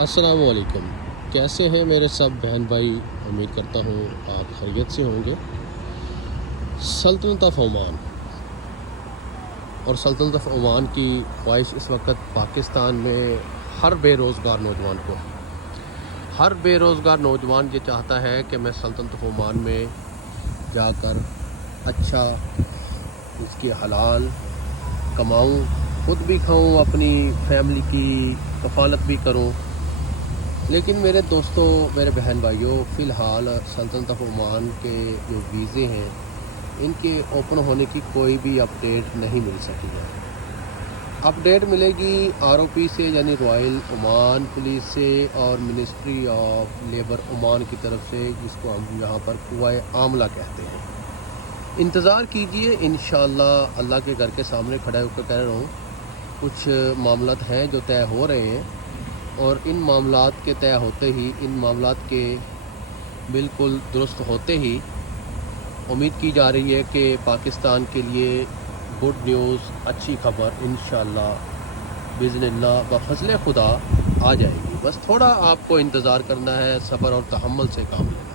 السلام علیکم، کیسے ہیں میرے سب بہن بھائی؟ امید کرتا ہوں آپ خیریت سے ہوں گے۔ سلطنت آف عمان اور سلطنت آف عمان کی خواہش اس وقت پاکستان میں ہر بے روزگار نوجوان یہ چاہتا ہے کہ میں سلطنت آف عمان میں جا کر اچھا اس کی حلال کماؤں، خود بھی کھاؤں، اپنی فیملی کی کفالت بھی کروں۔ لیکن میرے دوستوں، میرے بہن بھائیوں، فی الحال سلطنت آف عمان کے جو ویزے ہیں ان کے اوپن ہونے کی کوئی بھی اپڈیٹ نہیں مل سکی ہے۔ اپڈیٹ ملے گی ROP سے، یعنی رائل عمان پولیس سے، اور منسٹری آف لیبر عمان کی طرف سے، جس کو ہم یہاں پر قوائے عاملہ کہتے ہیں۔ انتظار کیجئے، انشاءاللہ اللہ کے گھر کے سامنے کھڑے ہو کر کہہ رہا ہوں، کچھ معاملات ہیں جو طے ہو رہے ہیں، اور ان معاملات کے طے ہوتے ہی، ان معاملات کے بالکل درست ہوتے ہی امید کی جا رہی ہے کہ پاکستان کے لیے گڈ نیوز، اچھی خبر انشاءاللہ باذن اللہ بفضل خدا آ جائے گی۔ بس تھوڑا آپ کو انتظار کرنا ہے، صبر اور تحمل سے کام لینا ہے۔